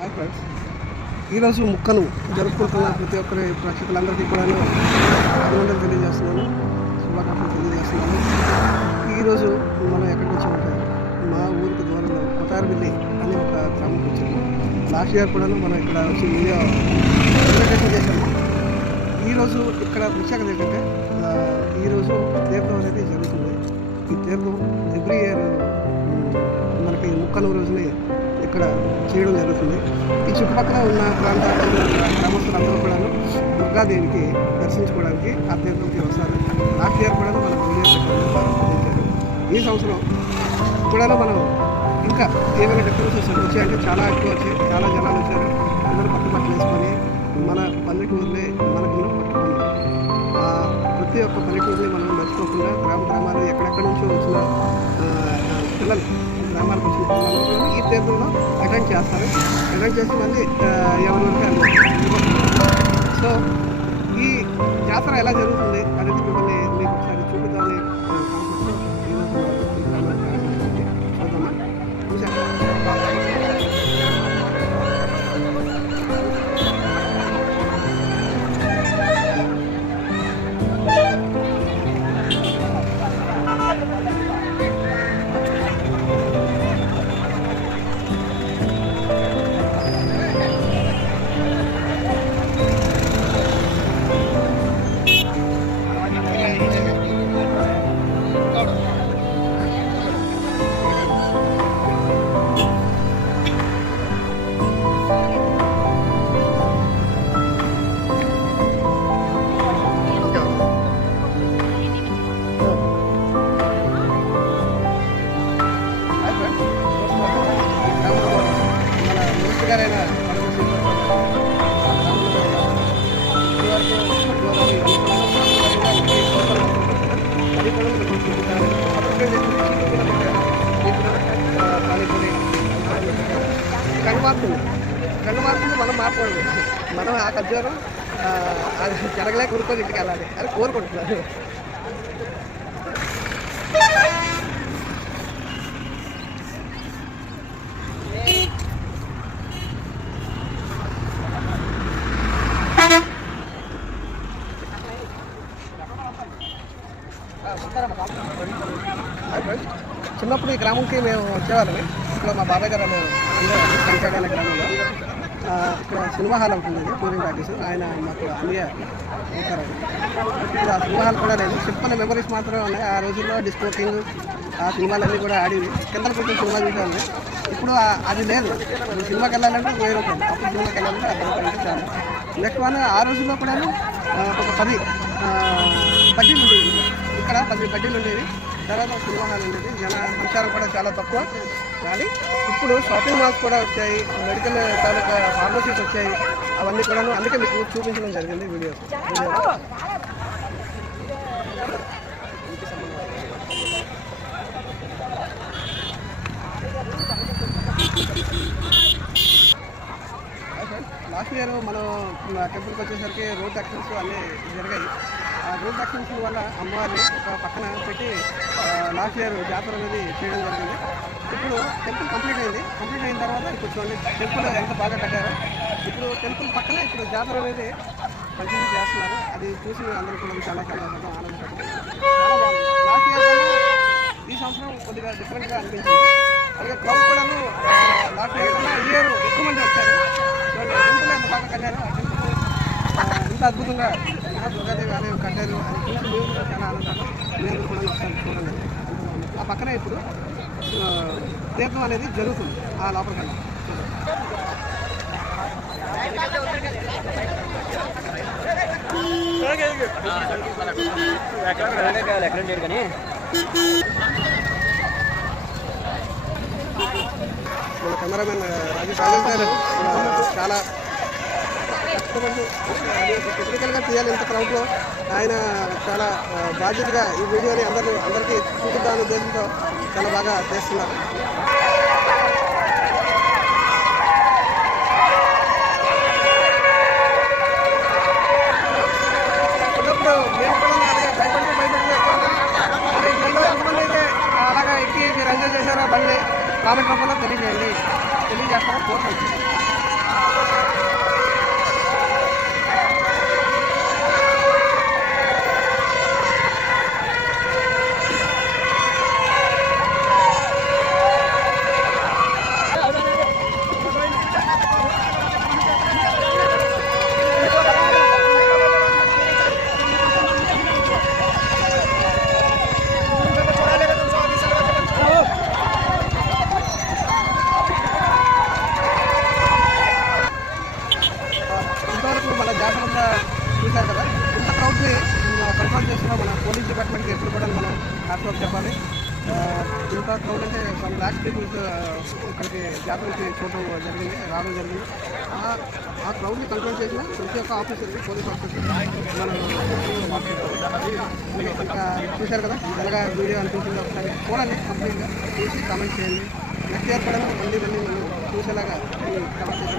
Hi friends, ఈరోజు ముక్కను జరుపుకుంటున్న ప్రతి ఒక్కరి ప్రేక్షకులందరికీ కూడా అభినందనలు తెలియజేస్తున్నాను, శుభాకాంక్షలు తెలియజేస్తున్నాను. ఈరోజు మనం ఎక్కడికి వచ్చామంటే మా ఊరికి దూరంలో కొతారబిల్లి అనే ఒక గ్రామంకి వచ్చాము. లాస్ట్ ఇయర్ కూడా మనం ఇక్కడ వచ్చి వీడియో ప్రెజెంటేషన్ చేశాము. ఈరోజు ఇక్కడ ప్రత్యేకత ఏంటంటే ఈరోజు తీర్థం అనేది జరుగుతుంది. ఈ తీర్థం ఎవ్రీ ఇయర్ మనకి ముక్కను రోజుని ఇక్కడ చేయడం జరుగుతుంది. ఈ చుట్టుపక్కల ఉన్న ప్రాంతాల్లో గ్రామస్తులందరూ కూడా దుర్గాదేవికి దర్శించుకోవడానికి ఆ తీర్థంకి వస్తారు. లాస్ట్ ఇయర్ కూడా మనం వీడియో ఈ సంవత్సరం కూడా మనం ఇంకా ఏమైనా డెకరేషన్స్ వచ్చాయంటే చాలా ఎక్కువ వచ్చాయి, చాలా జనాలు వచ్చారు. అందరూ పట్టు బట్టలు వేసుకొని మన పల్లెటూరుని మనకున్న పట్టుకున్నాం. ప్రతి ఒక్క పల్లెటూరుని మనం మర్చిపోకుండా గ్రామాలు ఎక్కడెక్కడి నుంచో వచ్చిన పిల్లలు గ్రామాలకు వచ్చిన పిల్లలు ఈ తీర్థంలో అటెండ్ చేస్తారు. అటెండ్ చేసి మళ్ళీ ఎవరికి సో ఈ జాతర ఎలా జరుగుతుంది అనేది మిమ్మల్ని మీకు ఒకసారి చూపిద్దామని రెండు మార్పులు మనం మాట్లాడదు. మనం ఆ ఖర్జూరం అది జరగలేక ఊరుకొని ఇంటికి వెళ్ళాలి అని కోరుకుంటున్నారు. చిన్నప్పుడు ఈ గ్రామంకి మేము వచ్చేవాళ్ళని. ఇక్కడ మా బాబాయ్ గారు కంచాడ గ్రామంలో ఇక్కడ సినిమా హాల్ ఉంటుంది, టూరింగ్ టాకీస్. ఆయన మాకు అన్నయ్య ఉంటారు. ఇప్పుడు ఆ సినిమా హాల్ కూడా లేదు, సింపుల్ మెమరీస్ మాత్రమే ఉన్నాయి. ఆ రోజుల్లో డిస్కో కింగ్ ఆ సినిమాలన్నీ కూడా ఆడివి, కింద కూర్చొని సినిమా చూసేవాళ్ళని. ఇప్పుడు అది లేదు. సినిమాకి వెళ్ళాలంటే 1000 రూపాయలు, అప్పుడు సినిమాకి వెళ్ళాలంటే 50 రూపాయలు చాలా. నెక్స్ట్ వన్ ఆ రోజుల్లో కూడా ఒక 10 బడ్డీలు ఉండేవి. ఇక్కడ 10 బడ్డీలు ఉండేవి. తర్వాత సినిమా హాల్ ఉండేది. సంచారం కూడా చాలా తక్కువ. కానీ ఇప్పుడు షాపింగ్ మాల్స్ కూడా వచ్చాయి, మెడికల్ తాలూకా ఫార్మసీస్ వచ్చాయి. అవన్నీ కూడా అందుకే మీకు చూపించడం జరిగింది వీడియో. లాస్ట్ ఇయర్ మనం టెంపుల్కి వచ్చేసరికి రోడ్ యాక్సిడెంట్స్ అన్నీ జరిగాయి. ఆ రోడ్ యాక్సిడెంట్స్ వల్ల అమ్మవారిని ఒక పక్కన పెట్టి లాస్ట్ ఇయర్ జాతర అనేది చేయడం జరిగింది. ఇప్పుడు టెంపుల్ కంప్లీట్ అయింది. కంప్లీట్ అయిన తర్వాత ఇప్పుడు చూడండి టెంపుల్ ఎంత బాగా కట్టారో. ఇప్పుడు టెంపుల్ పక్కన ఇప్పుడు జాతర అనేది కంటిన్యూ చేస్తున్నారు. అది చూసి అందరూ కూడా చాలా ఆనందపడుతుంది. చాలా బాగుంది. లాస్ట్ ఇయర్ ఈ సంవత్సరం కొద్దిగా డిఫరెంట్గా అనిపించింది. అలాగే క్రౌడ్ కూడాను లాస్ట్ ఇయర్ ఎక్కువ మంది వచ్చారు. టెంపుల్ ఎంత బాగా కట్టారో ఇంత అద్భుతంగా దుర్గాదేవి ఆలయం కట్టారు అని చూసి మేము కూడా చాలా ఆనందంగా మేము కూడా ఒకసారి చూడండి. ఆ పక్కనే ఇప్పుడు తీర్థం అనేది జరుగుతుంది. ఆ లోపలికన్నా మన కెమెరామెన్ రాజేష్ గారు చాలా కష్టపడి టెక్నికల్గా తీయాలి ఇంత క్రౌడ్లో. ఆయన చాలా బాధ్యతగా ఈ వీడియోని అందరికీ చూపిద్దామనే ఉద్దేశంతో చాలా బాగా చేస్తున్నారు. ఉన్నప్పుడు మేము కూడా అలాగే భయపడి ఎంతమంది అయితే అలాగా ఎక్కి మీరు ఎంజాయ్ చేశారో బండి కామెంట్ రూపంలో తెలియజేయండి. తెలియజేస్తామని కోరుకుంటున్నాను. ఎంత క్రౌడ్ అంటే సమ్ ల్యాక్స్ పీపుల్స్ ఇక్కడికి జాతరకి చూడడం జరిగింది, రావడం జరిగింది. ఆ క్రౌడ్ని కంట్రోల్ చేసిన ప్రతి ఒక్క ఆఫీసర్కి, పోలీస్ ఆఫీసర్కి మనం ఇంకా చూశారు కదా, ఎలాగా వీడియో అనిపించింది ఒకసారి చూడండి, కంప్లీట్గా చూసి కామెంట్ చేయండి. నెక్స్ట్ ఇయర్ కూడా మళ్ళీ మనం చూసేలాగా కవర్ చేసి